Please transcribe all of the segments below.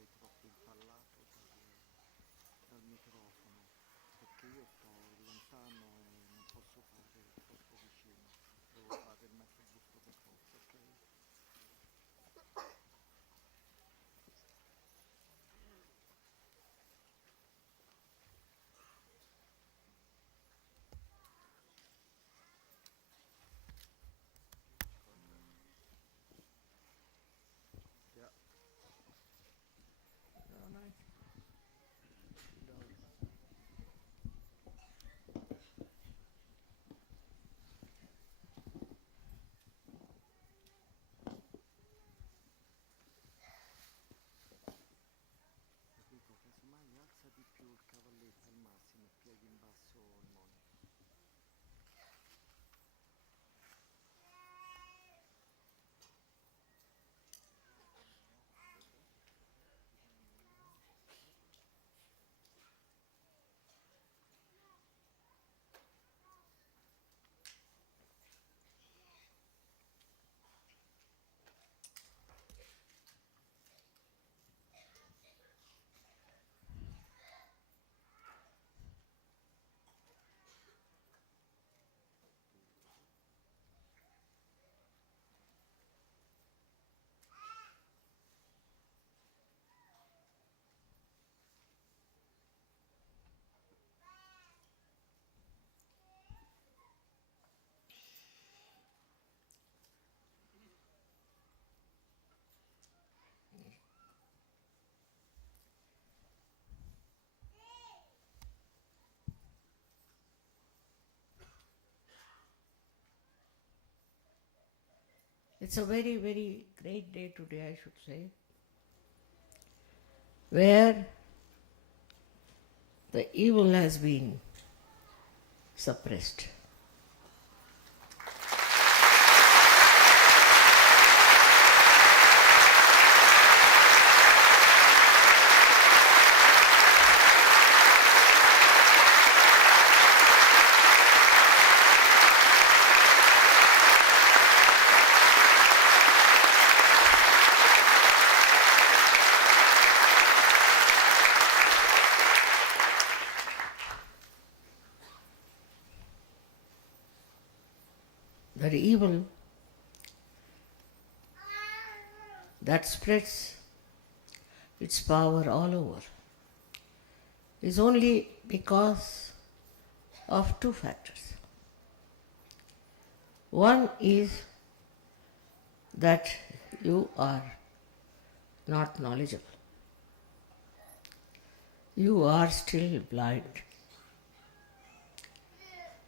sei troppo impallato dal microfono, perché io sto lontano e non posso fare troppo vicino, devo fare il metro giusto per forza, ok? Yeah. No, nice. Capito? Casomai alza di più il cavalletto al massimo e pieghi in basso il monito. It's a very, very great day today, I should say, where the evil has been suppressed. The evil that spreads its power all over is only because of two factors. One is that you are not knowledgeable. You are still blind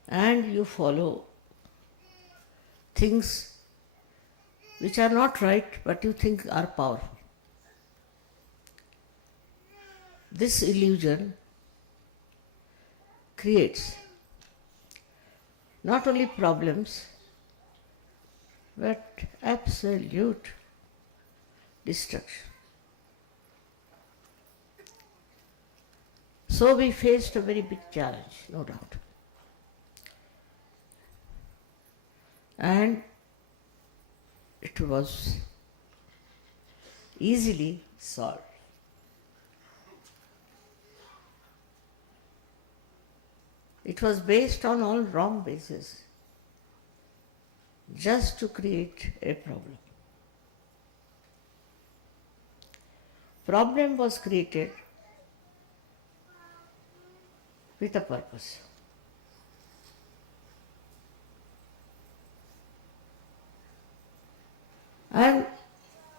and you follow things which are not right but you think are powerful. This illusion creates not only problems but absolute destruction. So we faced a very big challenge, no doubt. And it was easily solved. It was based on all wrong bases, just to create a problem. Problem was created with a purpose. And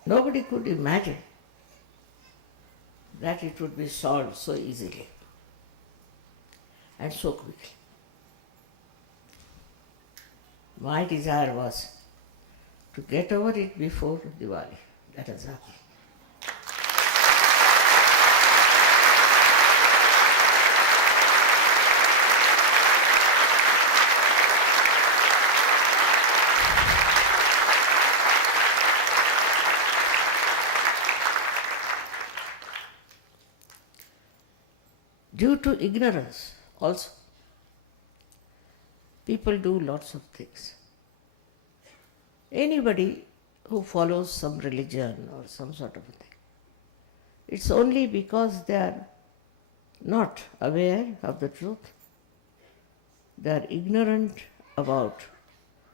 nobody could imagine that it would be solved so easily and so quickly. My desire was to get over it before Diwali. That has happened. Due to ignorance also, people do lots of things. Anybody who follows some religion or some sort of a thing It's only because they are not aware of the truth, they are ignorant about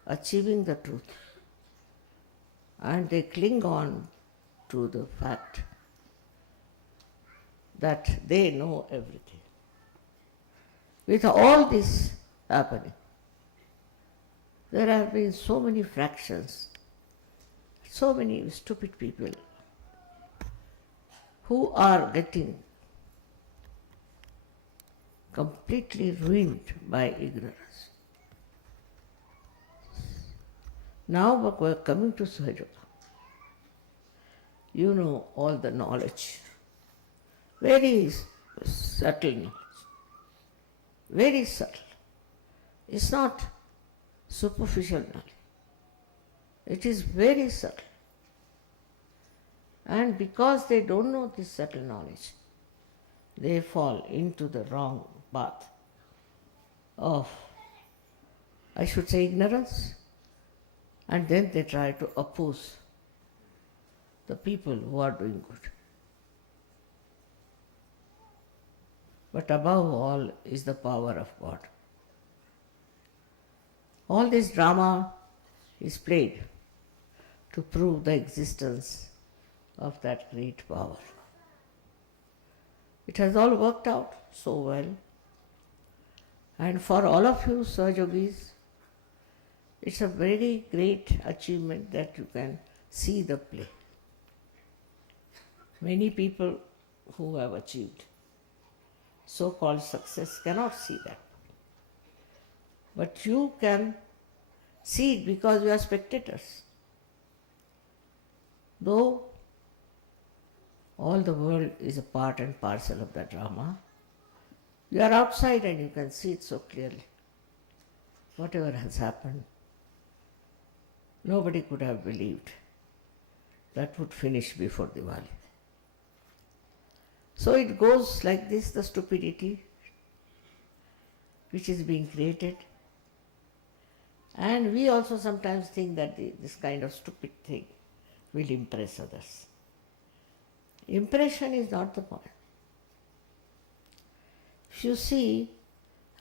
achieving the truth, and they cling on to the fact that they know everything. With all this happening, there have been so many fractions, so many stupid people who are getting completely ruined by ignorance. Now we're coming to SahajaYoga. You know all the knowledge, very subtle knowledge, very subtle. It's not superficial knowledge. It is very subtle. And because they don't know this subtle knowledge, they fall into the wrong path of, I should say, ignorance, and then they try to oppose the people who are doing good. But above all is the power of God. All this drama is played to prove the existence of that great power. It has all worked out so well. And for all of you Sahajogis, it's a very great achievement that you can see the play. Many people who have achieved so-called success cannot see that. But you can see it because you are spectators. Though all the world is a part and parcel of the drama, you are outside and you can see it so clearly. Whatever has happened, nobody could have believed that would finish before Diwali. So it goes like this, the stupidity which is being created. And we also sometimes think that this kind of stupid thing will impress others. Impression is not the point. If you see,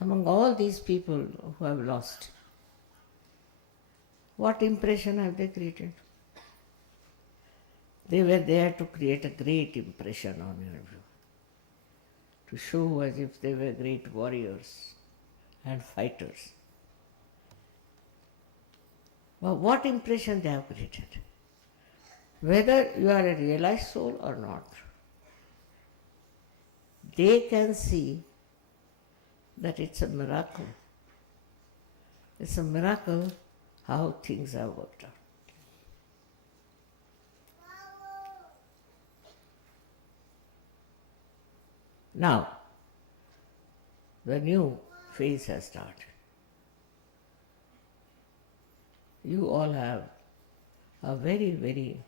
among all these people who have lost, what impression have they created? They were there to create a great impression on your view, to show as if they were great warriors and fighters. But what impression they have created? Whether you are a realized soul or not, they can see that it's a miracle. It's a miracle how things have worked out. Now, the new phase has started. You all have a very, very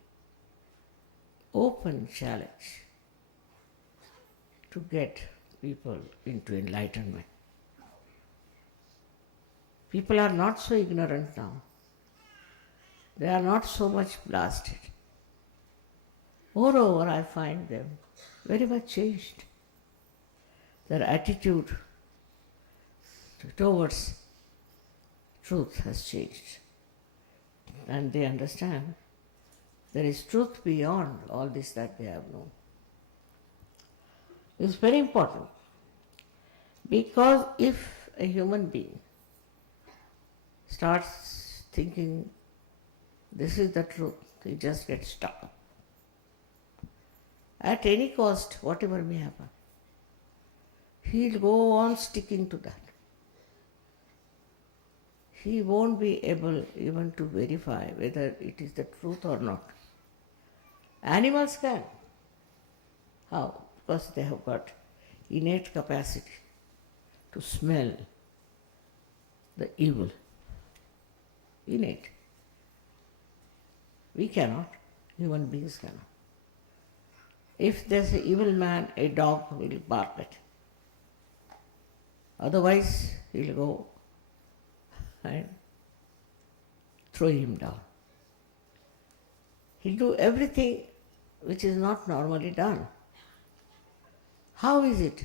open challenge to get people into enlightenment. People are not so ignorant now. They are not so much blasted. Moreover, I find them very much changed. Their attitude towards truth has changed. And they understand there is truth beyond all this that they have known. It's very important, because if a human being starts thinking this is the truth, he just gets stuck. At any cost, whatever may happen, he'll go on sticking to that. He won't be able even to verify whether it is the truth or not. Animals can. How? Because they have got innate capacity to smell the evil. Innate. We cannot. Human beings cannot. If there's an evil man, a dog will bark at him. Otherwise, he'll go and throw him down. He'll do everything which is not normally done. How is it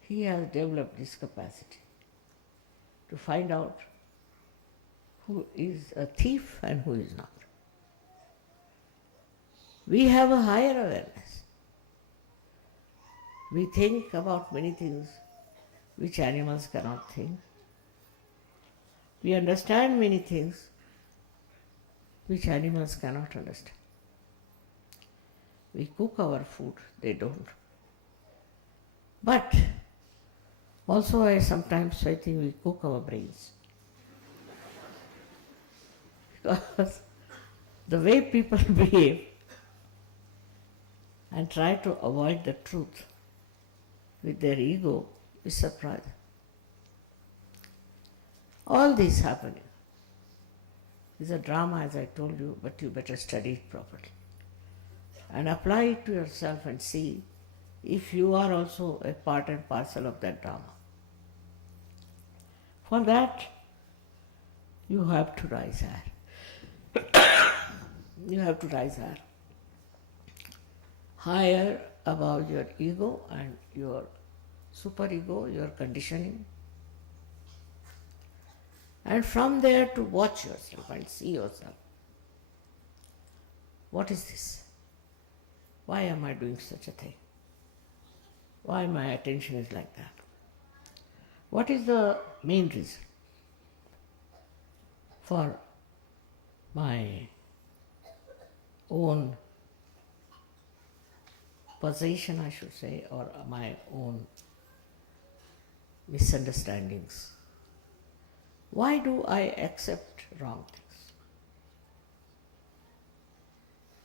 he has developed this capacity to find out who is a thief and who is not? We have a higher awareness. We think about many things which animals cannot think. We understand many things which animals cannot understand. We cook our food, they don't. But also I think we cook our brains. Because the way people behave and try to avoid the truth with their ego is surprising. All this happening is a drama, as I told you, but you better study it properly and apply it to yourself and see if you are also a part and parcel of that drama. For that, you have to rise higher. You have to rise higher. Higher above your ego and your superego, your conditioning. And from there to watch yourself and see yourself. What is this? Why am I doing such a thing? Why my attention is like that? What is the main reason for my own possession, I should say, or my own misunderstandings? Why do I accept wrong things?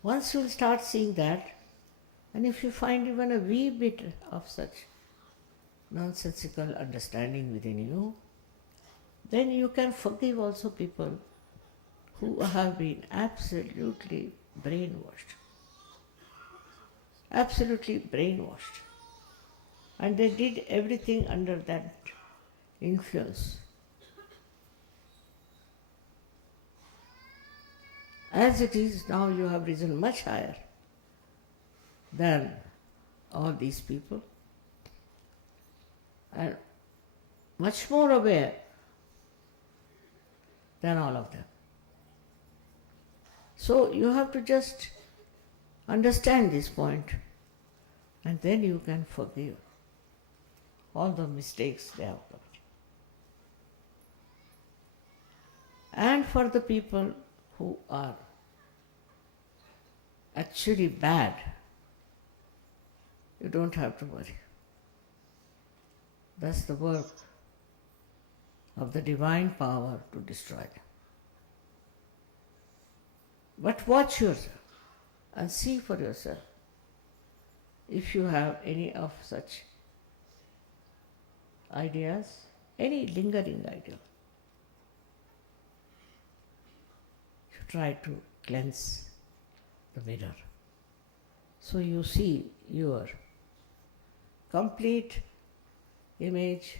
Once you'll start seeing that, and if you find even a wee bit of such nonsensical understanding within you, then you can forgive also people who have been absolutely brainwashed. Absolutely brainwashed. And they did everything under that influence. As it is, now you have risen much higher than all these people and much more aware than all of them. So you have to just understand this point, and then you can forgive all the mistakes they have done. And for the people who are actually bad, you don't have to worry. That's the work of the divine power to destroy them. But watch yourself and see for yourself if you have any of such ideas, any lingering idea. You try to cleanse the mirror. So you see your complete image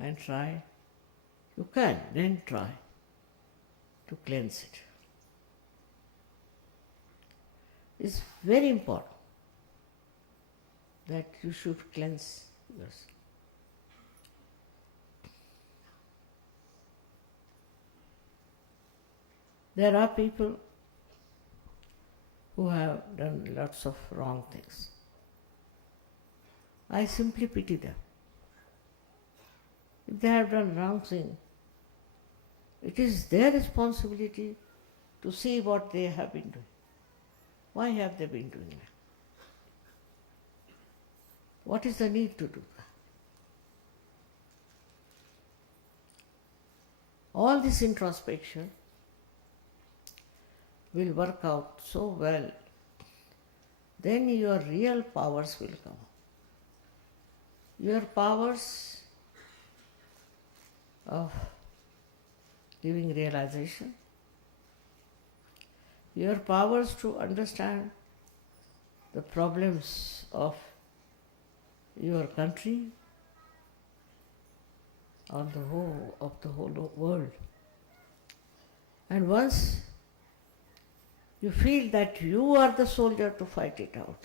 and try, you can then try to cleanse it. It's very important that you should cleanse yourself. There are people who have done lots of wrong things. I simply pity them. If they have done wrong thing, it is their responsibility to see what they have been doing. Why have they been doing that? What is the need to do that? All this introspection will work out so well, then your real powers will come. Your powers of giving realization, your powers to understand the problems of your country or of the whole world. And once you feel that you are the soldier to fight it out,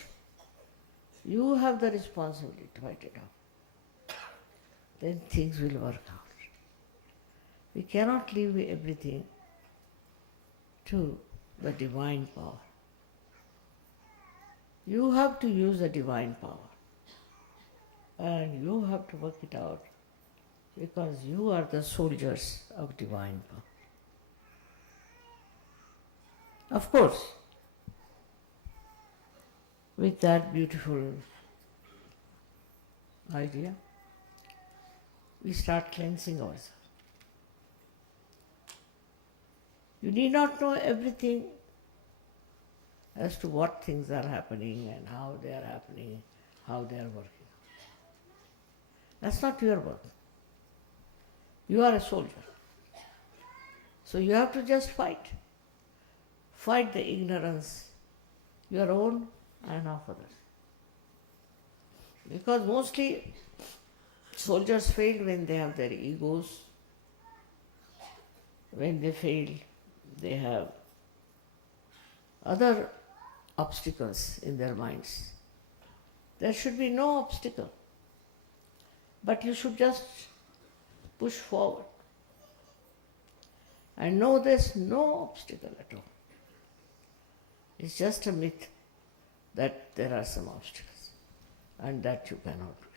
You have the responsibility to fight it out. Then things will work out. We cannot leave everything to the divine power. You have to use the divine power. And you have to work it out because you are the soldiers of divine power. Of course, with that beautiful idea, we start cleansing ourselves. You need not know everything as to what things are happening and how they are happening, how they are working. That's not your work. You are a soldier. So you have to just fight. Fight the ignorance, your own and of others. Because mostly soldiers fail when they have their egos. When they fail, they have other obstacles in their minds. There should be no obstacle. But you should just push forward. And know there's no obstacle at all. It's just a myth that there are some obstacles and that you cannot do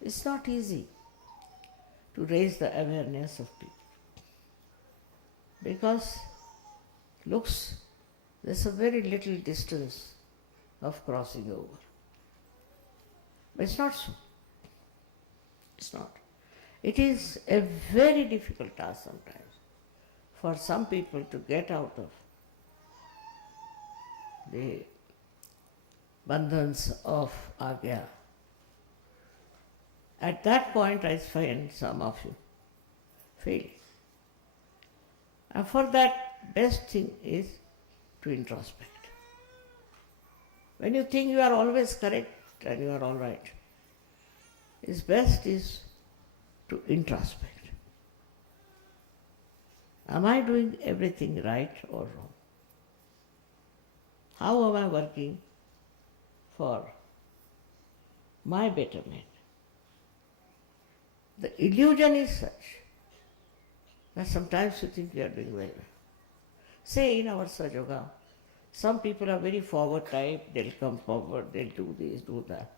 it. It's not easy to raise the awareness of people because there's a very little distance of crossing over. But it's not so. It's not. It is a very difficult task sometimes for some people to get out of the bandhans of agya. At that point, I find some of you failing. And for that, best thing is to introspect. When you think you are always correct and you are all right, it's best is to introspect. Am I doing everything right or wrong? How am I working for my betterment? The illusion is such that sometimes you think you are doing very well. Say in our SahajaYoga, some people are very forward type, they'll come forward, they'll do this, do that.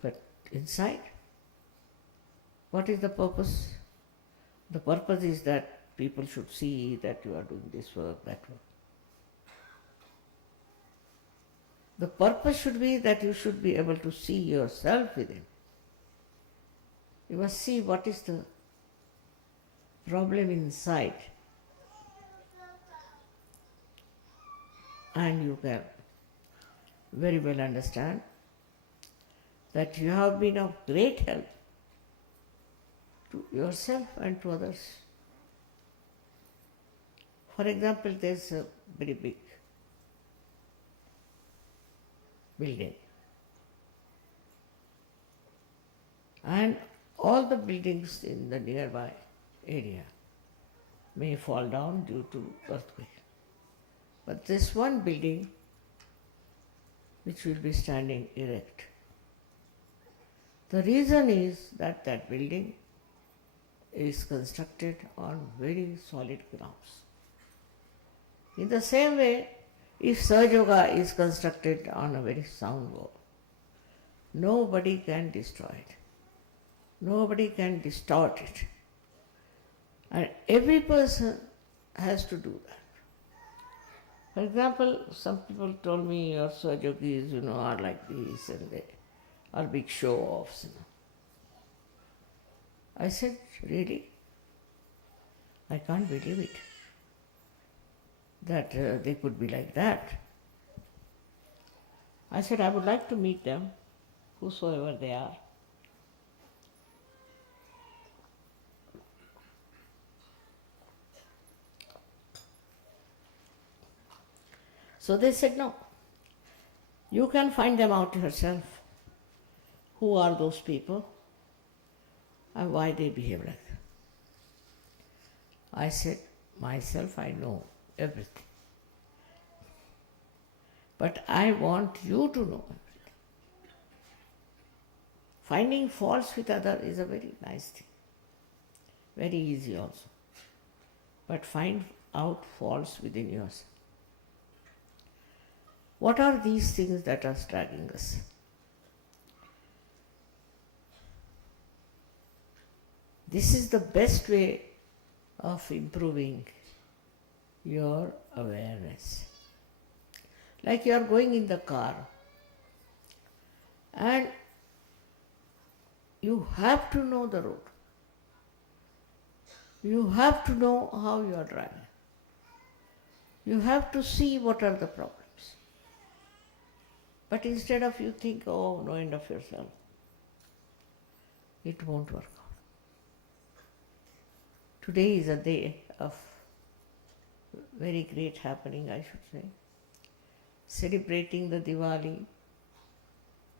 But inside, what is the purpose? The purpose is that people should see that you are doing this work, that work. The purpose should be that you should be able to see yourself within. You must see what is the problem inside. And you can very well understand that you have been of great help to yourself and to others. For example, there's a very big building. And all the buildings in the nearby area may fall down due to earthquake. But this one building which will be standing erect. The reason is that that building is constructed on very solid grounds. In the same way, if SahajaYoga is constructed on a very sound wall, nobody can destroy it. Nobody can distort it. And every person has to do that. For example, some people told me your SahajaYogis, are like this and they are big show-offs. I said, really? I can't believe it. That they could be like that. I said, I would like to meet them, whosoever they are. So they said, no, you can find them out yourself. Who are those people and why they behave like that? I said, myself, I know everything. But I want you to know everything. Finding faults with others is a very nice thing. Very easy also. But find out faults within yourself. What are these things that are dragging us? This is the best way of improving your awareness. Like you are going in the car and you have to know the road. You have to know how you are driving. You have to see what are the problems. But instead of you think, oh, no end of yourself, it won't work out. Today is a day of very great happening, I should say. Celebrating the Diwali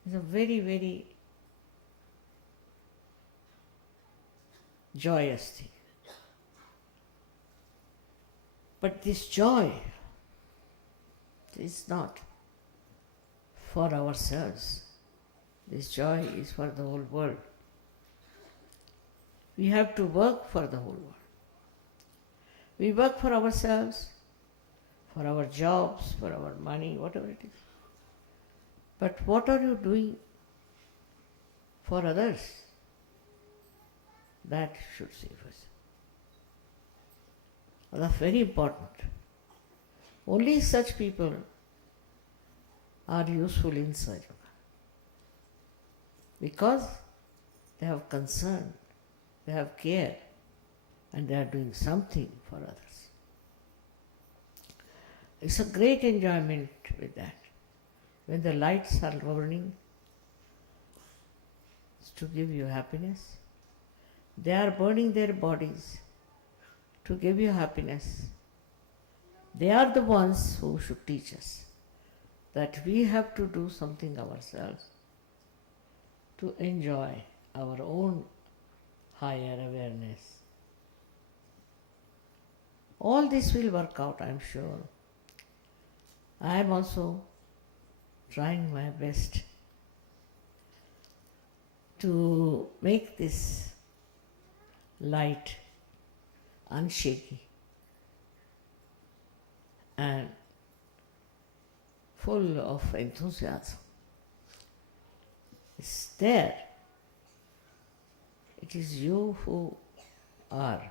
is a very, very joyous thing. But this joy is not for ourselves. This joy is for the whole world. We have to work for the whole world. We work for ourselves, for our jobs, for our money, whatever it is. But what are you doing for others? That should save us. That's very important. Only such people are useful in SahajaYoga because they have concern, they have care, and they are doing something for others. It's a great enjoyment with that. When the lights are burning, it's to give you happiness. They are burning their bodies to give you happiness. They are the ones who should teach us that we have to do something ourselves to enjoy our own higher awareness. All this will work out, I am sure. I am also trying my best to make this light unshaky and full of enthusiasm. It's there. It is you who are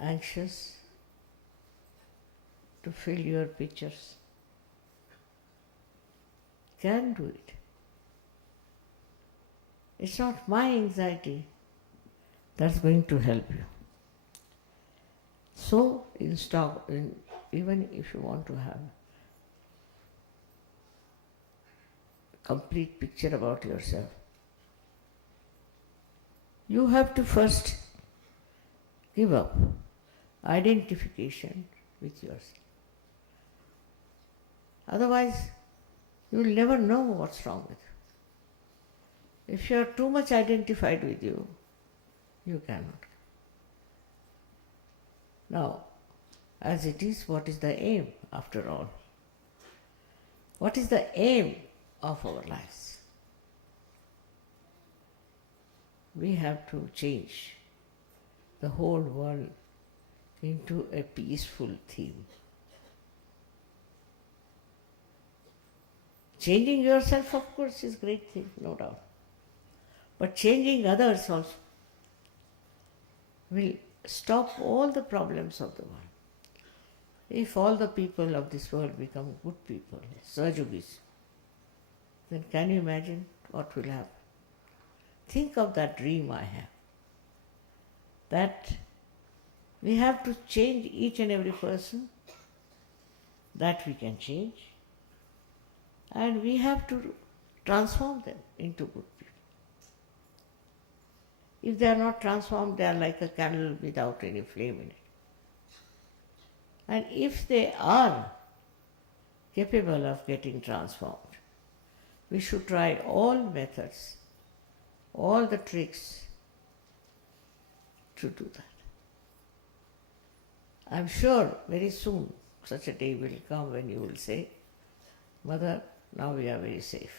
anxious to fill your pictures. Can do it. It's not my anxiety that's going to help you. So, even if you want to have a complete picture about yourself, you have to first give up identification with yourself. Otherwise, you will never know what's wrong with you. If you are too much identified with you, you cannot. Now, as it is, what is the aim after all? What is the aim of our lives? We have to change the whole world into a peaceful theme. Changing yourself, of course, is a great thing, no doubt. But changing others also will stop all the problems of the world. If all the people of this world become good people, SahajaYogis, then can you imagine what will happen? Think of that dream I have. That we have to change each and every person, that we can change, and we have to transform them into good people. If they are not transformed, they are like a candle without any flame in it. And if they are capable of getting transformed, we should try all methods, all the tricks to do that. I am sure very soon such a day will come when you will say, Mother, now we are very safe.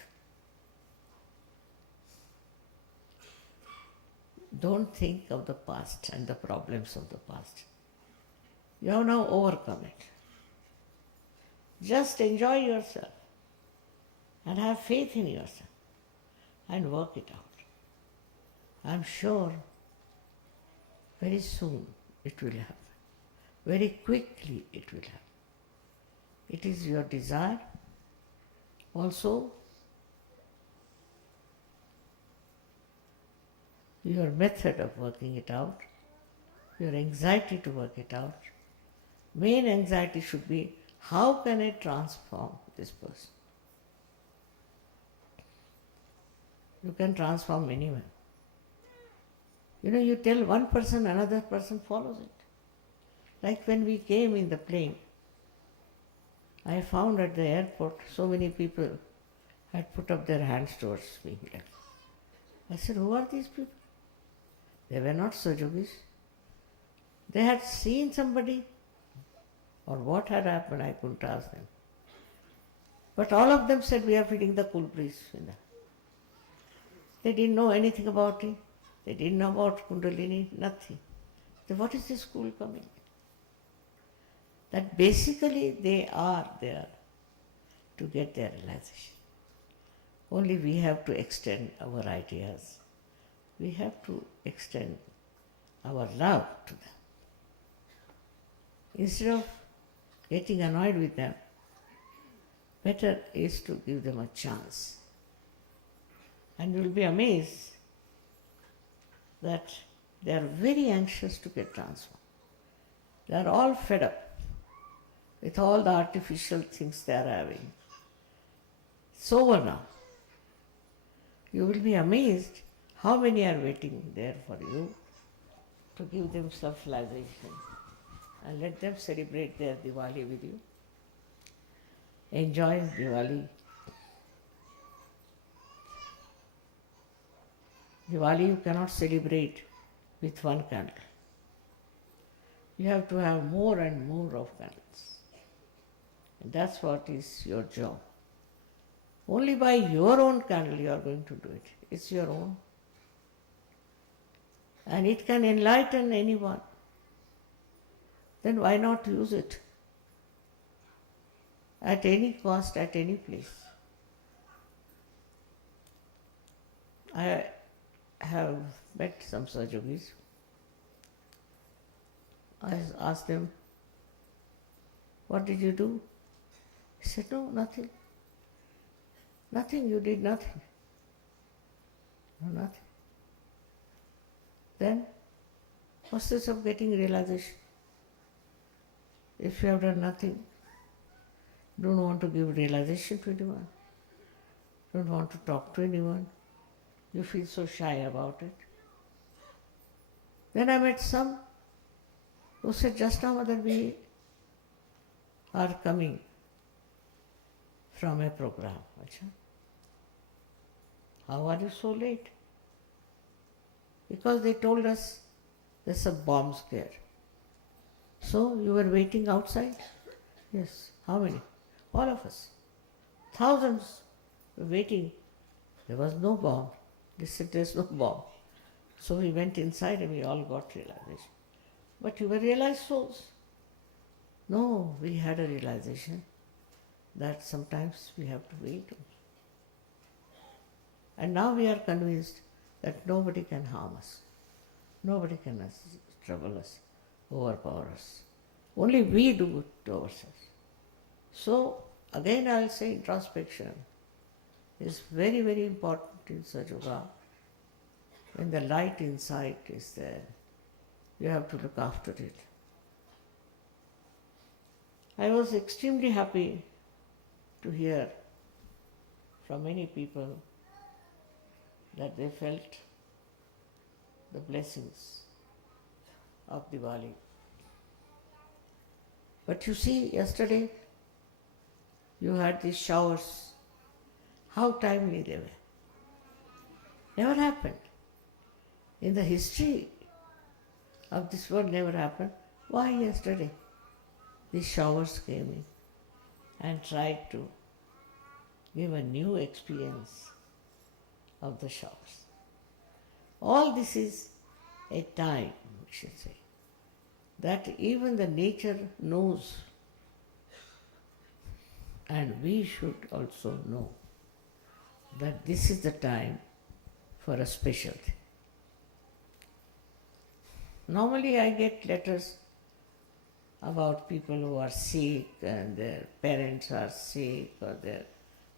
Don't think of the past and the problems of the past. You have now overcome it. Just enjoy yourself and have faith in yourself and work it out. I'm sure very soon it will happen. Very quickly it will happen. It is your desire. Also, your method of working it out, your anxiety to work it out. Main anxiety should be, how can I transform this person? You can transform anyone. You tell one person, another person follows it. Like when we came in the plane, I found at the airport so many people had put up their hands towards me. I said, who are these people? They were not Sahajogis. They had seen somebody, or what had happened, I couldn't ask them. But all of them said, we are feeling the cool breeze. They didn't know anything about it. They didn't know about Kundalini, nothing. So what is this cool coming? That basically they are there to get their realization. Only we have to extend our ideas. We have to extend our love to them. Instead of getting annoyed with them, better is to give them a chance. And you will be amazed that they are very anxious to get transformed. They are all fed up with all the artificial things they are having. It's over now. You will be amazed how many are waiting there for you to give them self-realization and let them celebrate their Diwali with you. Enjoy Diwali. Diwali you cannot celebrate with one candle. You have to have more and more of candles. And that's what is your job. Only by your own candle you are going to do it. It's your own. And it can enlighten anyone. Then why not use it? At any cost, at any place. I have met some Sahajogis. I asked them, what did you do? He said, no, nothing. Nothing, you did nothing. No, nothing. Then, what's this of getting realization? If you have done nothing, don't want to give realization to anyone, don't want to talk to anyone, you feel so shy about it. Then I met some who said, just now Mother, we are coming from a program. Achha. How are you so late? Because they told us there's a bomb scare. So you were waiting outside? Yes. How many? All of us. Thousands were waiting. There was no bomb. They said there's no bomb. So we went inside and we all got realization. But you were realized souls. No, we had a realization that sometimes we have to wait. And now we are convinced that nobody can harm us. Nobody can trouble us, overpower us. Only we do it to ourselves. So, again I will say introspection is very, very important in SahajaYoga. When the light inside is there, you have to look after it. I was extremely happy to hear from many people that they felt the blessings of Diwali. But you see, yesterday you had these showers. How timely they were. Never happened. In the history of this world never happened. Why yesterday? These showers came in and tried to give a new experience of the showers. All this is a time, we should say, that even the nature knows, and we should also know that this is the time for a special thing. Normally I get letters about people who are sick and their parents are sick or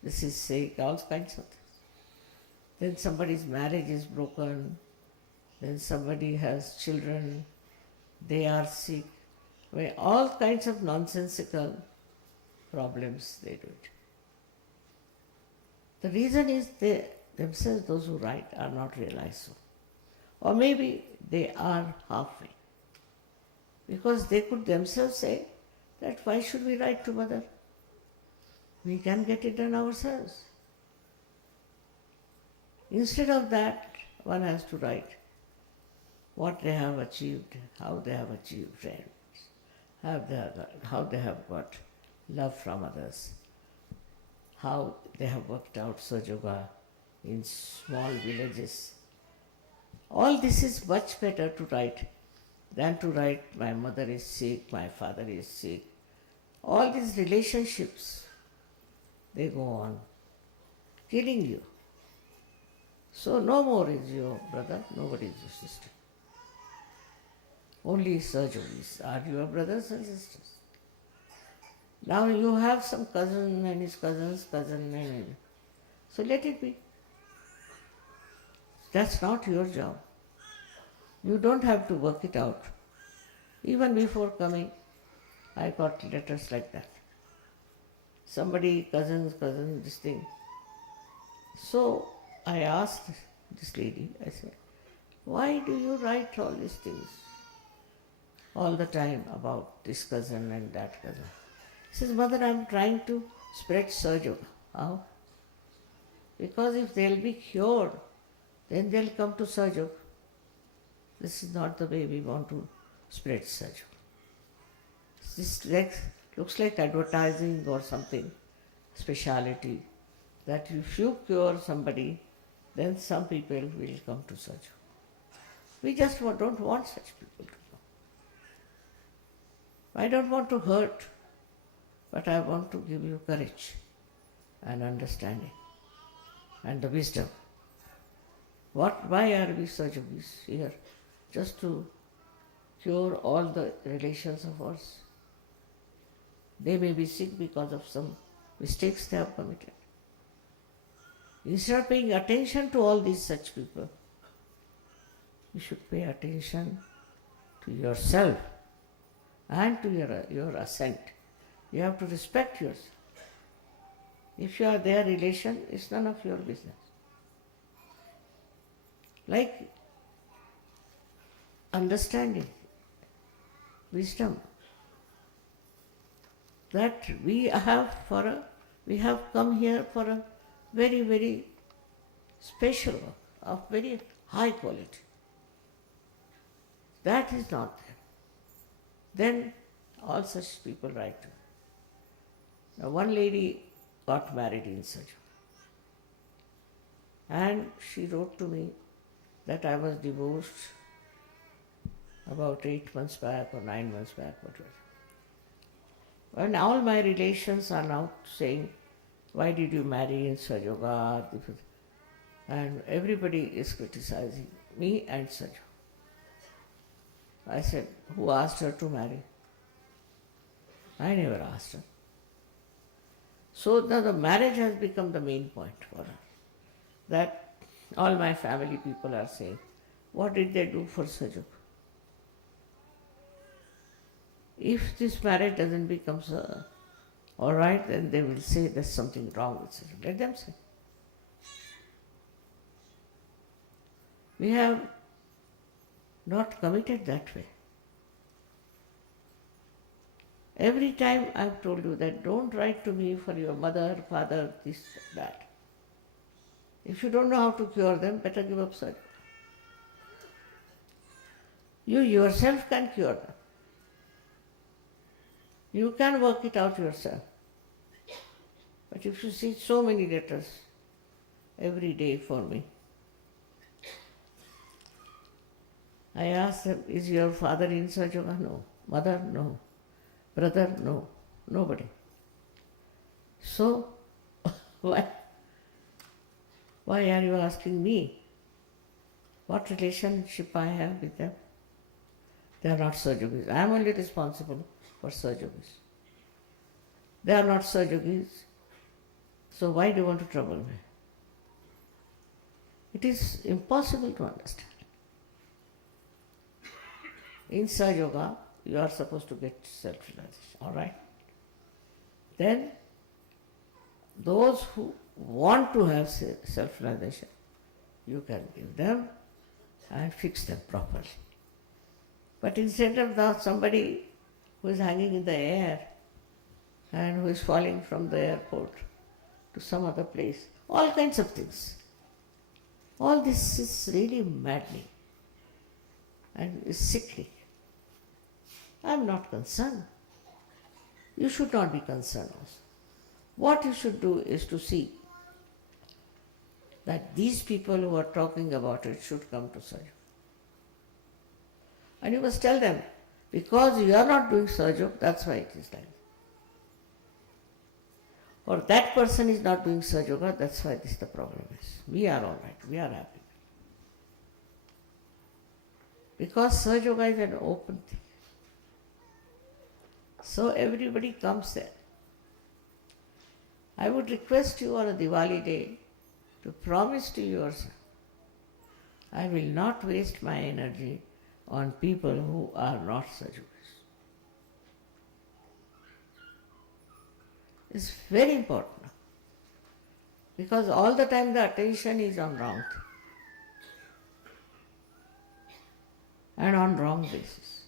this is sick, all kinds of things. Then somebody's marriage is broken, then somebody has children, they are sick. Well, all kinds of nonsensical problems they do it. The reason is they themselves, those who write, are not realized so. Or maybe they are halfway. Because they could themselves say that why should we write to mother? We can get it done ourselves. Instead of that, one has to write what they have achieved, how they have achieved friends, how they have got love from others, how they have worked out SahajaYoga in small villages. All this is much better to write than to write my mother is sick, my father is sick. All these relationships, they go on killing you. So no more is your brother, nobody is your sister. Only SahajaYogis are your brothers and sisters. Now you have some cousin and his cousin's cousin and so let it be. That's not your job. You don't have to work it out. Even before coming, I got letters like that. Somebody, cousin, this thing. So I asked this lady, I said, why do you write all these things all the time about this cousin and that cousin? She says, Mother, I'm trying to spread SahajaYoga. How? Because if they'll be cured, then they'll come to SahajaYoga. This is not the way we want to spread SahajaYoga. This looks like advertising or something, speciality, that if you cure somebody, then some people will come to SahajaYoga. We just don't want such people to come. I don't want to hurt, but I want to give you courage and understanding and the wisdom. Why are we SahajaYogis here? Just to cure all the relations of ours. They may be sick because of some mistakes they have committed. Instead of paying attention to all these such people, you should pay attention to yourself and to your ascent. You have to respect yourself. If you are their relation, it's none of your business. Like understanding, wisdom, that we have come here for a very, very special work of very high quality. That is not there. Then all such people write to me. Now one lady got married in SahajaYoga, and she wrote to me that I was divorced about 8 months back or 9 months back, whatever. And all my relations are now saying, why did you marry in SahajaYoga? And everybody is criticizing me and SahajaYoga. I said, who asked her to marry? I never asked her. So now the marriage has become the main point for her. That all my family people are saying, what did they do for SahajaYoga? If this marriage doesn't become all right, then they will say there's something wrong with SahajaYoga. Let them say. We have not committed that way. Every time I've told you that don't write to me for your mother, father, this, that. If you don't know how to cure them, better give up SahajaYoga. You yourself can cure them. You can work it out yourself. But if you see so many letters every day for me, I ask them, is your father in SahajaYoga? No. Mother? No. Brother? No. Nobody. So, why are you asking me what relationship I have with them? They are not SahajaYogis. I am only responsible for SahajaYogis. They are not SahajaYogis. So why do you want to trouble me? It is impossible to understand. In SahajaYoga, you are supposed to get self-realization, all right? Then, those who want to have self-realization, you can give them and fix them properly. But instead of that, somebody who is hanging in the air and who is falling from the airport to some other place, all kinds of things. All this is really maddening and is sickening. I am not concerned. You should not be concerned also. What you should do is to see that these people who are talking about it should come to SahajaYoga. And you must tell them, because you are not doing SahajaYoga, that's why it is like that. Or that person is not doing SahajaYoga, that's why this the problem is. We are all right, we are happy. Because SahajaYoga is an open thing. So everybody comes there. I would request you on a Diwali day to promise to yourself, I will not waste my energy on people who are not SahajaYogis. It's very important because all the time the attention is on wrong thing and on wrong basis.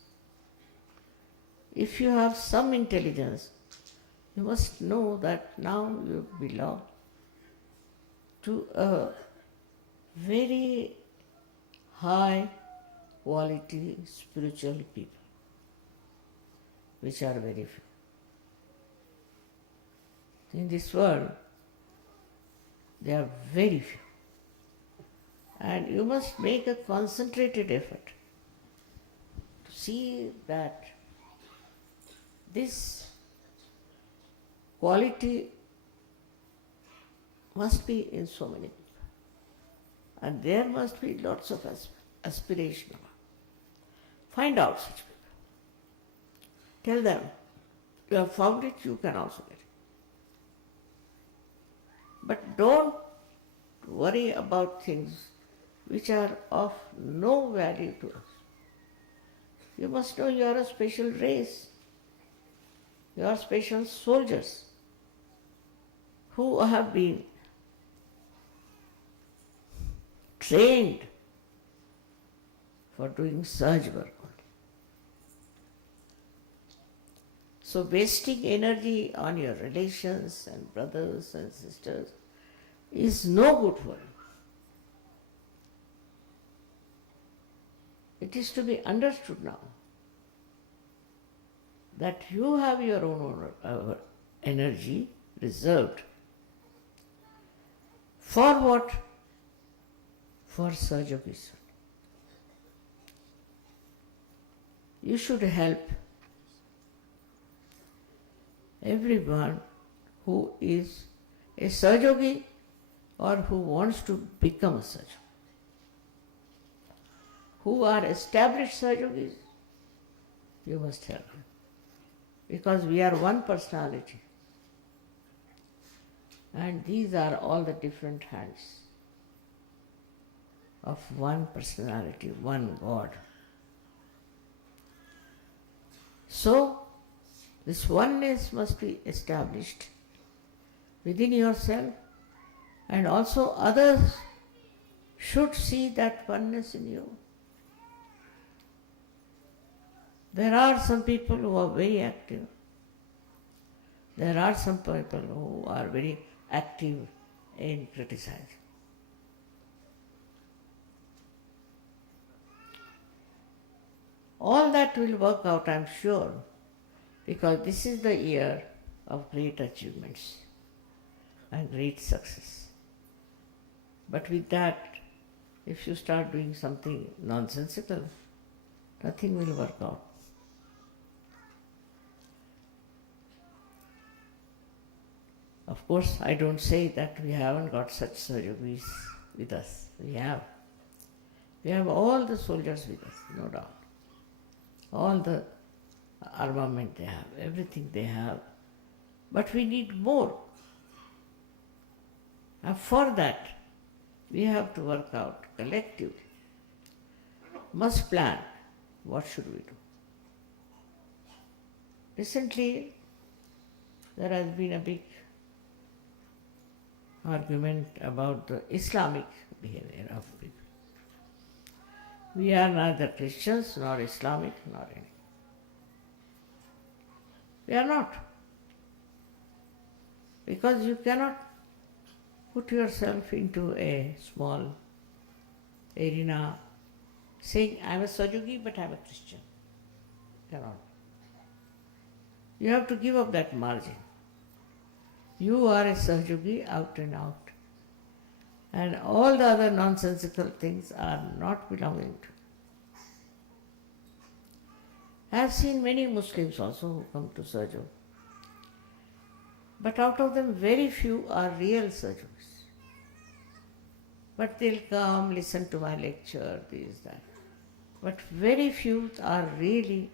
If you have some intelligence, you must know that now you belong to a very high quality spiritual people, which are very few. In this world, they are very few. And you must make a concentrated effort to see that this quality must be in so many people. And there must be lots of aspiration. Find out such people. Tell them, you have found it, you can also get it. But don't worry about things which are of no value to us. You must know you are a special race. You are special soldiers who have been trained for doing SahajaYoga only. So wasting energy on your relations and brothers and sisters is no good for you. It is to be understood now that you have your own energy reserved. For what? For SahajaYoga. You should help everyone who is a SahajaYogi or who wants to become a SahajaYogi. Who are established SahajaYogis, you must help them. Because we are one personality. And these are all the different hands of one personality, one God. So, this oneness must be established within yourself, and also others should see that oneness in you. There are some people who are very active. There are some people who are very active in criticizing. All that will work out, I am sure, because this is the year of great achievements. and great success. But with that, if you start doing something nonsensical, nothing will work out. Of course, I don't say that we haven't got such Sahajogis with us. We have. We have all the soldiers with us, no doubt. All the armament they have, everything they have. But we need more. And for that, we have to work out collectively. Must plan. What should we do? Recently, there has been a big argument about the Islamic behavior of people. We are neither Christians nor Islamic nor anything. We are not. Because you cannot put yourself into a small arena saying, I am a Sahajayogi but I am a Christian. Cannot. You have to give up that margin. You are a Sahajayogi out and out. And all the other nonsensical things are not belonging to you. I have seen many Muslims also who come to Sahajayoga. But out of them, very few are real Sahajogis. But they'll come, listen to my lecture, this, that. But very few are really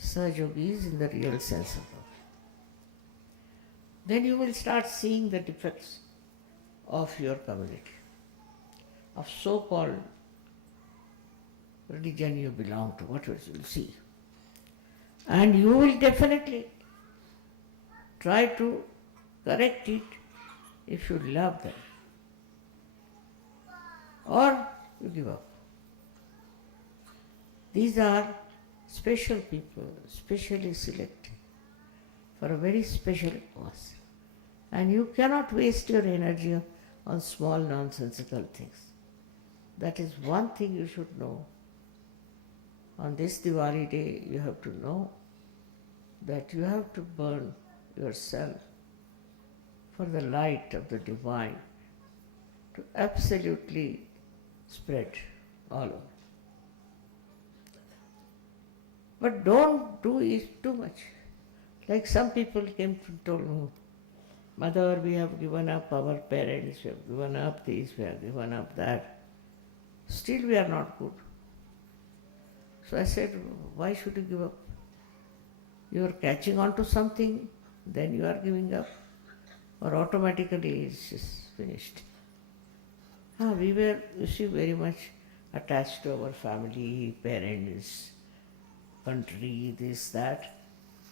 Sahajogis in the real sense of the word. Then you will start seeing the defects of your community, of so-called religion you belong to, whatever you will see. And you will definitely try to correct it if you love them. Or you give up. These are special people, specially selected for a very special cause. And you cannot waste your energy on small nonsensical things. That is one thing you should know. On this Diwali day, you have to know that you have to burn yourself for the light of the divine to absolutely spread all over. But don't do it too much. Like some people came and told me, Mother, we have given up our parents, we have given up this, we have given up that. Still we are not good. So I said, why should you give up? You are catching on to something, then you are giving up, or automatically it's just finished. We were, you see, very much attached to our family, parents, country, this, that.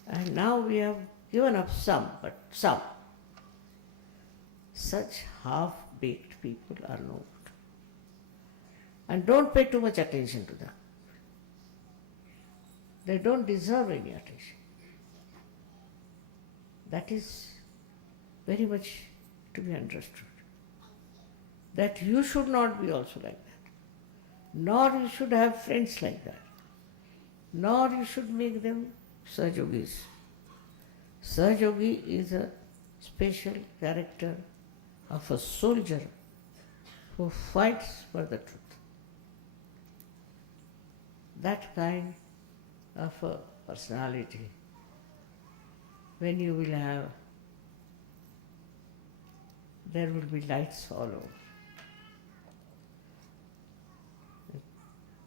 And now we have given up some, but some. Such half-baked people are no good. And don't pay too much attention to them. They don't deserve any attention. That is very much to be understood. That you should not be also like that. Nor you should have friends like that. Nor you should make them Sahajogis. Sahajayogi is a special character of a soldier who fights for the truth. That kind of a personality, when you will have, there will be lights all over.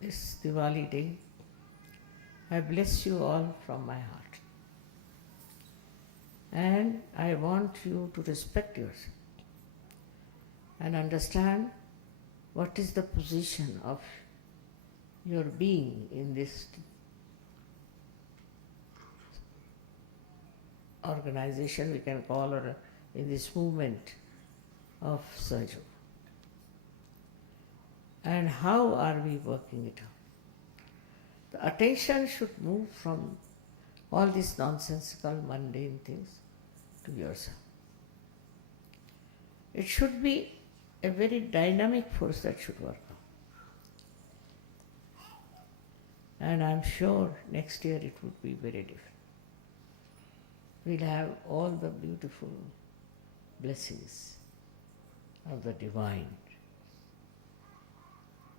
This Diwali day, I bless you all from my heart. And I want you to respect yourself and understand what is the position of your being in this organization, we can call, or in this movement of Sahajayoga. And how are we working it out? The attention should move from all these nonsensical, mundane things to yourself. It should be a very dynamic force that should work out. And I'm sure next year it would be very different. We'll have all the beautiful blessings of the divine.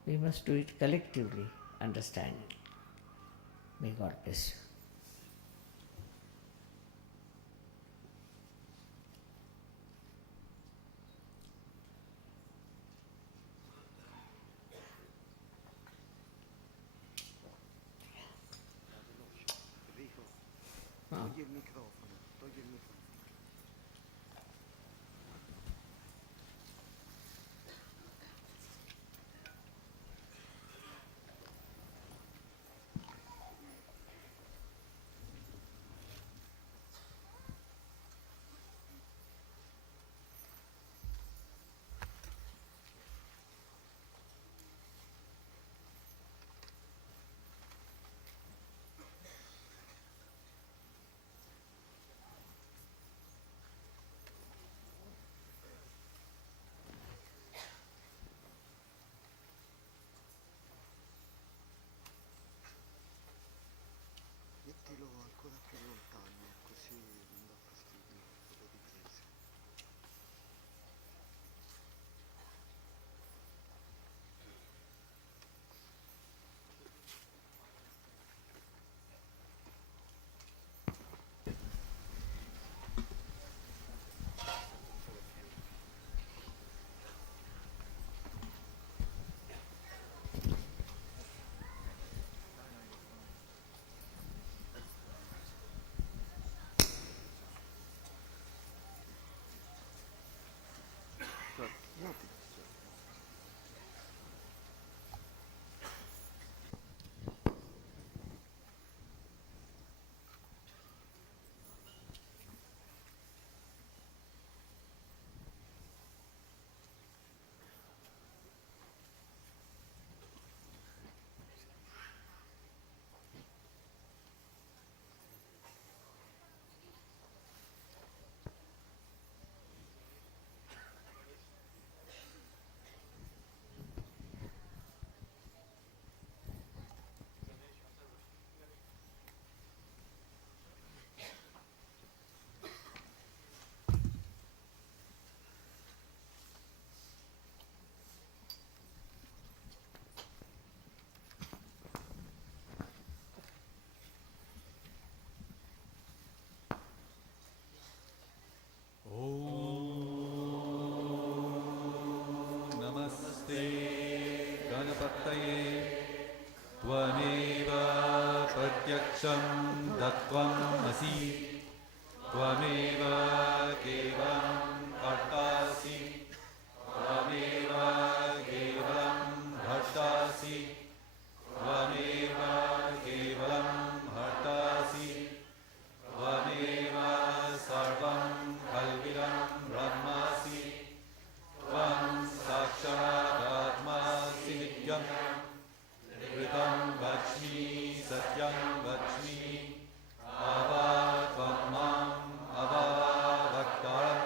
We must do it collectively, understanding. May God bless you. Va veloce. Enrico, togli il microfono, togli il microfono. Mettilo ancora più lontano, così non dà fastidio alle riprese. Guarda, non ti disturbare. Namaste Ganapataye Tvameva Pratyaksham Dattvam Asi Tvameva Kevam Kartasi Tvameva Kevalam Bhattasi Tvameva Kevalam Bhattasi Tvameva Sarvam Kalviram Brahmasi Tvam Sakshadatmasi Nityam Vritam Vachmi Satyam Vachmi Ava Tvam Mam Ava Bhaktaram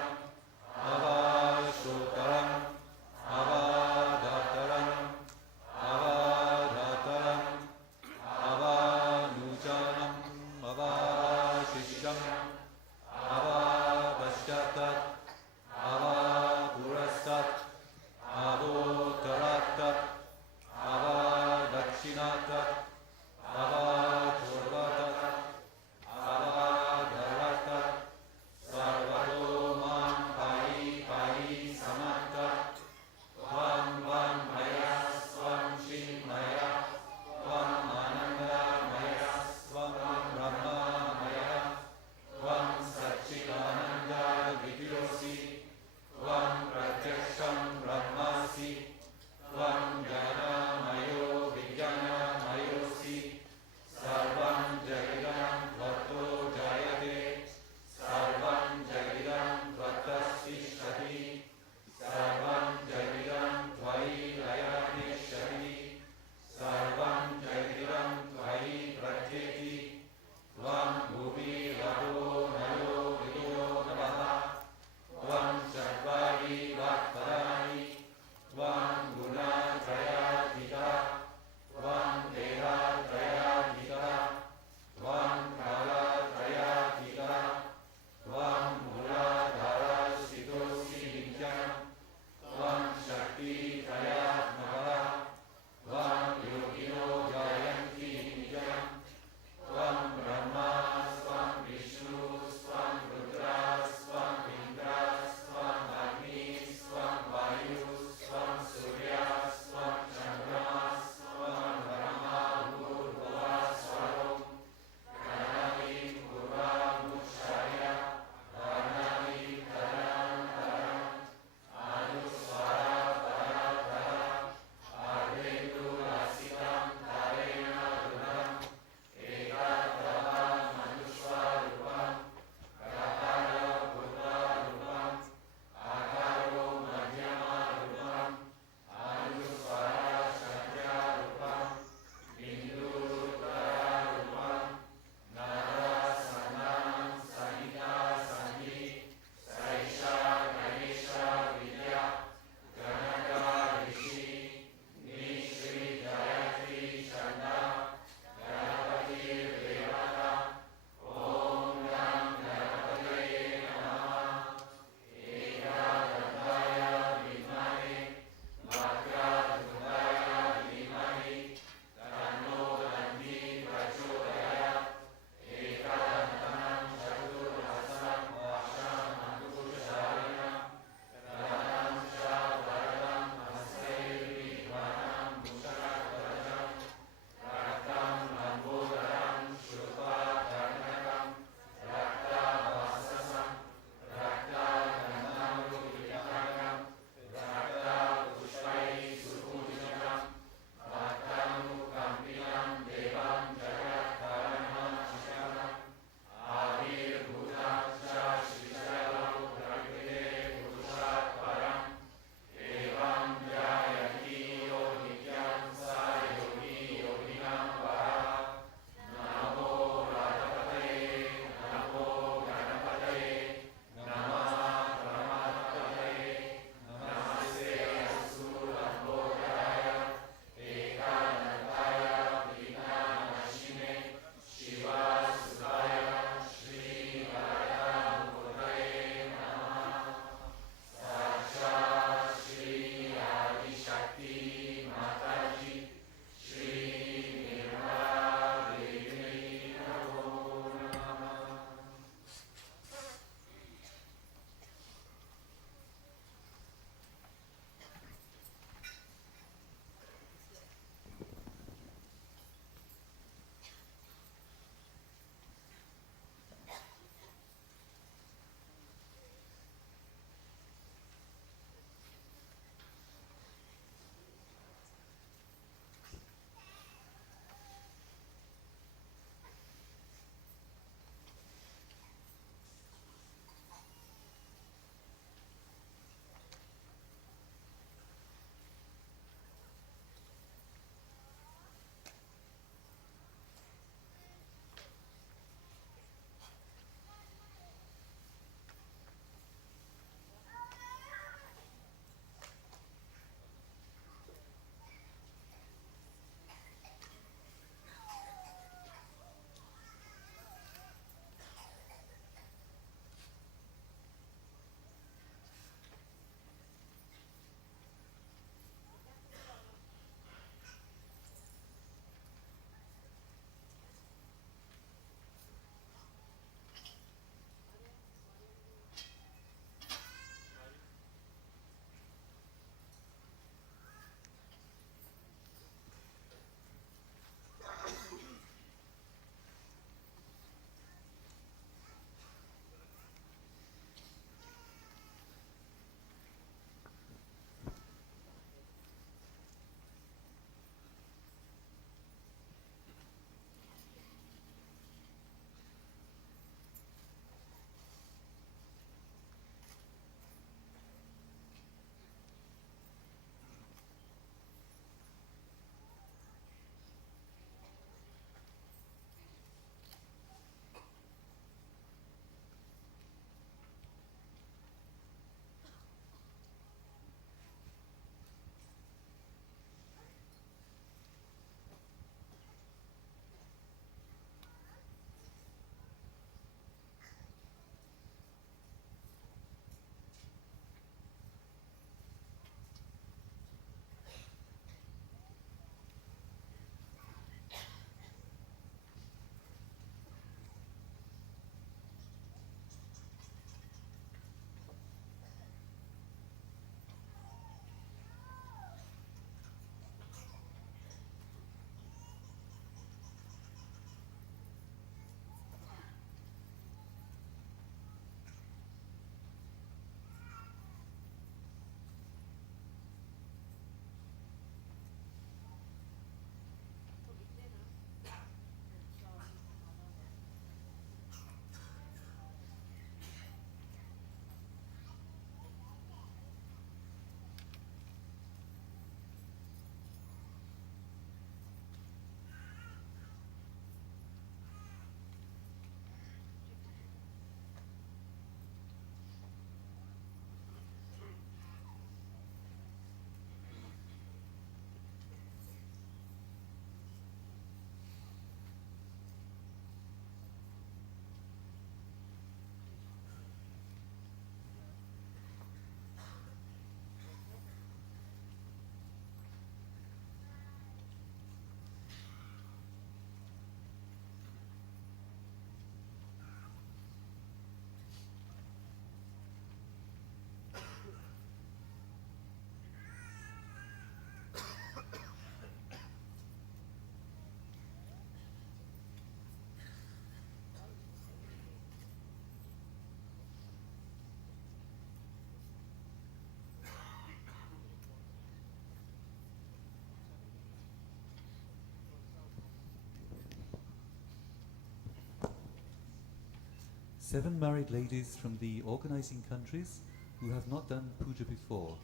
7 married ladies from the organizing countries who have not done puja before.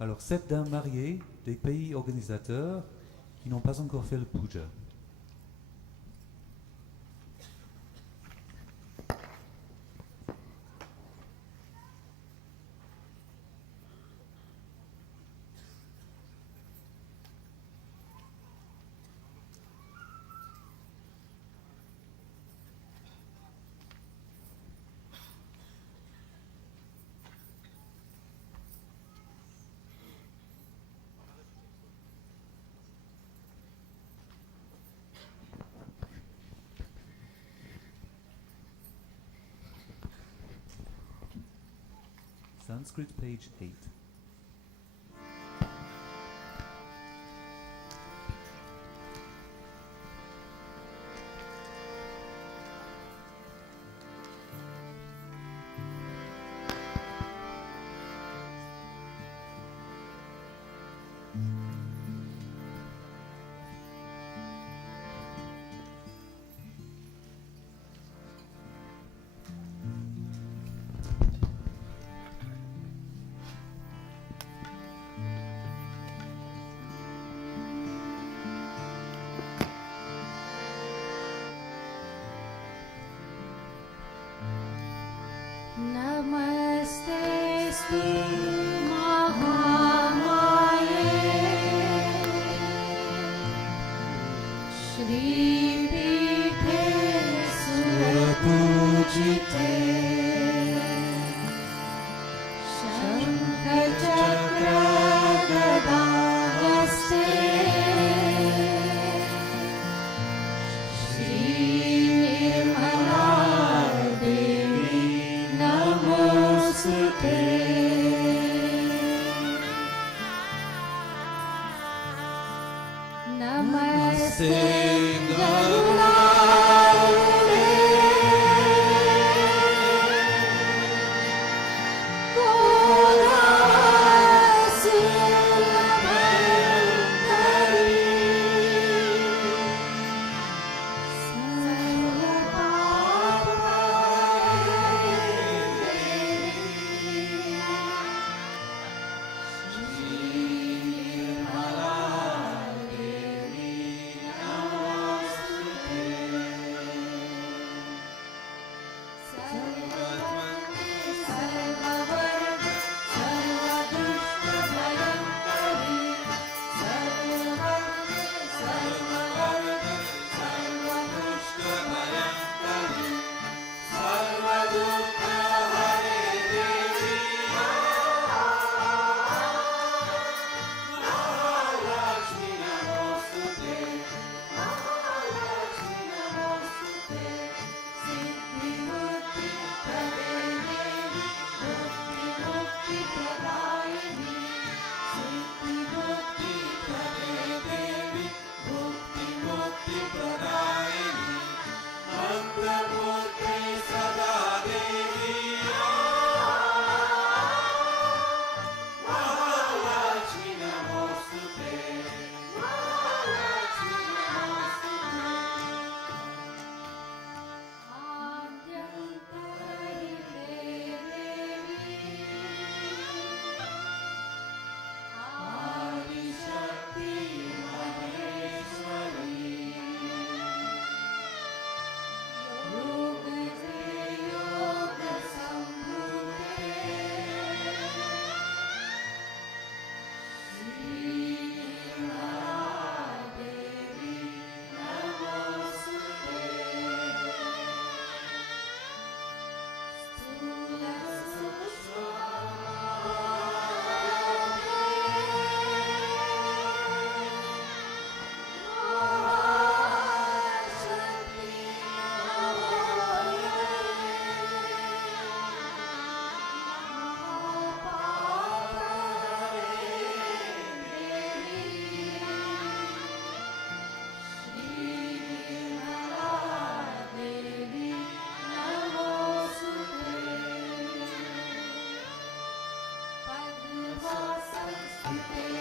Alors 7 dames mariées des pays organisateurs qui n'ont pas encore fait le puja. Sanskrit, page 8. Namaste Mahamaye Shri Pite Surapujite Shankar Chakra Gadavaste Shri Nirmala Devi Namosute Namaste Garudarude Gorasulabhankari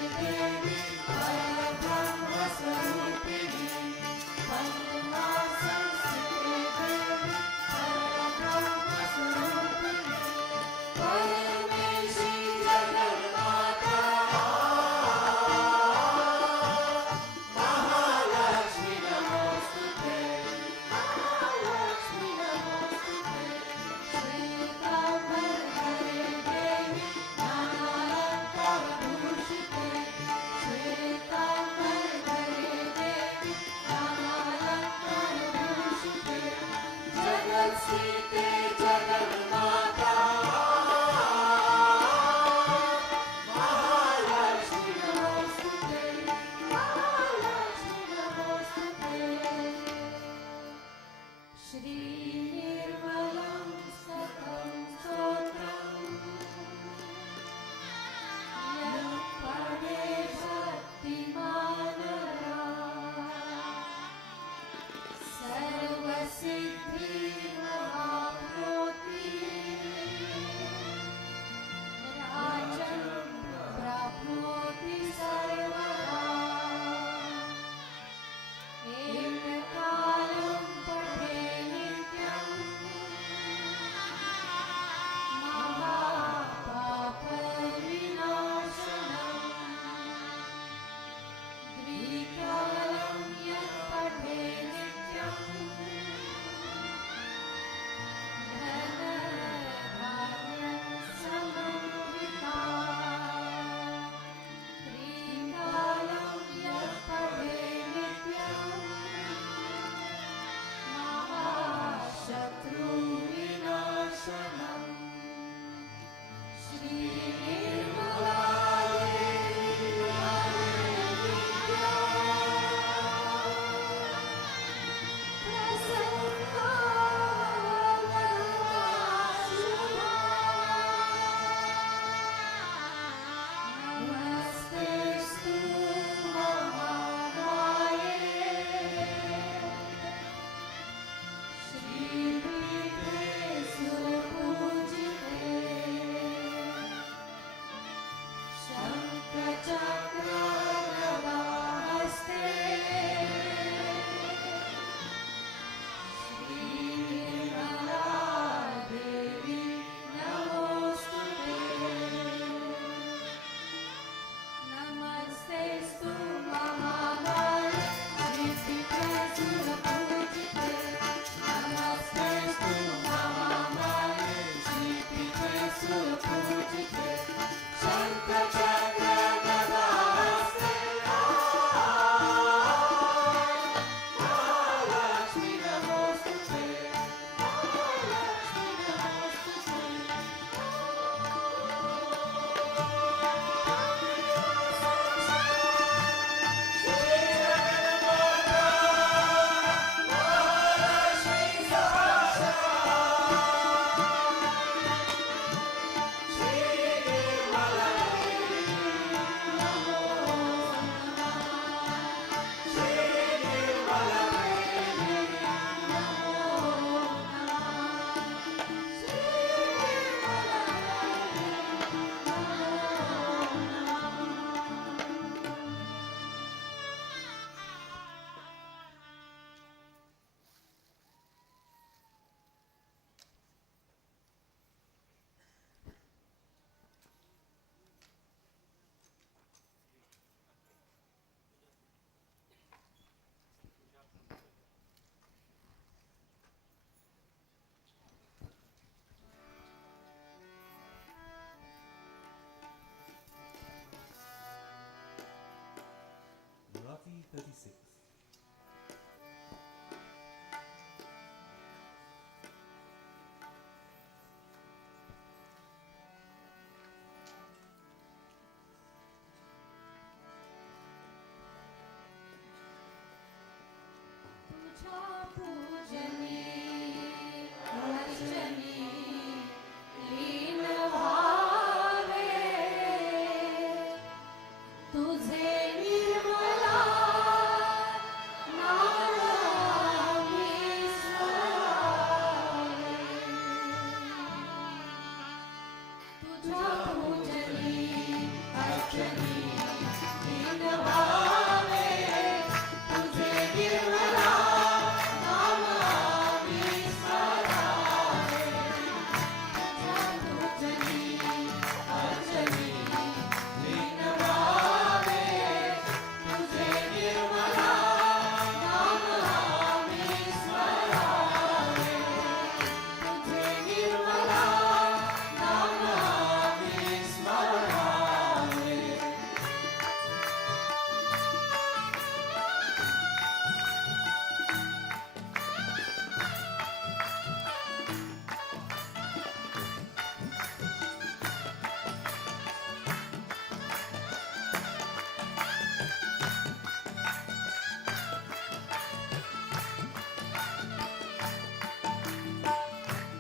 Party 36. तुझ्या पूजनी अर्चनी लीन व्हावे तुझे निर्मला नाम आम्ही स्मरावे तुझ्या पूजनी अर्चनी लीन व्हावे तुझे निर्मला नाम आम्ही स्मरावे तुझ्या पूजनी अर्चनी लीन व्हावे तुझे निर्मला नाम आम्ही स्मरावे तुझे निर्मला नाम आम्ही स्मरावे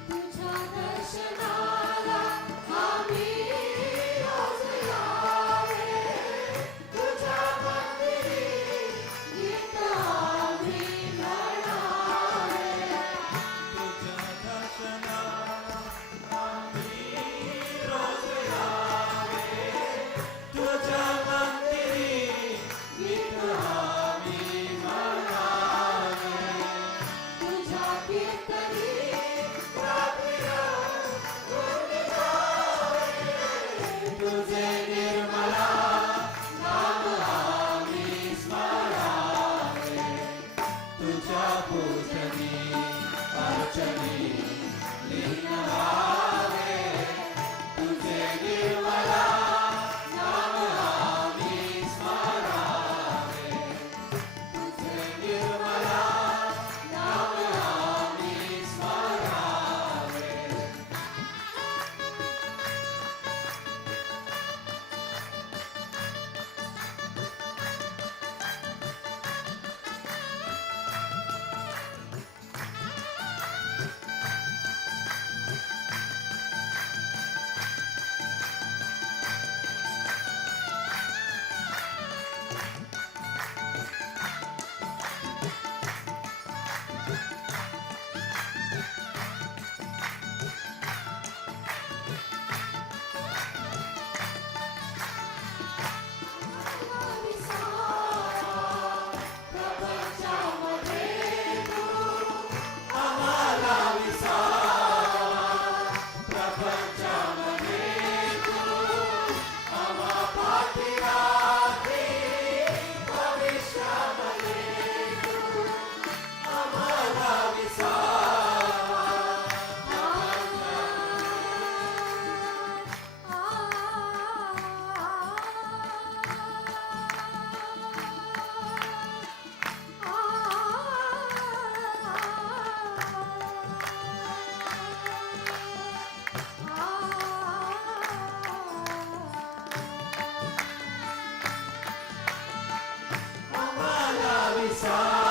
तुझ्या दर्शनाला आम्ही रोज यावे तुझ्या मंदिरी गीत आम्ही म्हणावे तुझ्या दर्शनाला आम्ही रोज यावे तुझ्या मंदिरी गीत आम्ही म्हणावे तुझ्या कीर्तनी तुझे निर्मला नाम आम्ही स्मरावे तुझ्या पूजनी अर्चनी लीन व्हावे तुझे निर्मला नाम आम्ही स्मरावे तुझे निर्मला नाम आम्ही स्मरावे आम्हाला विसावा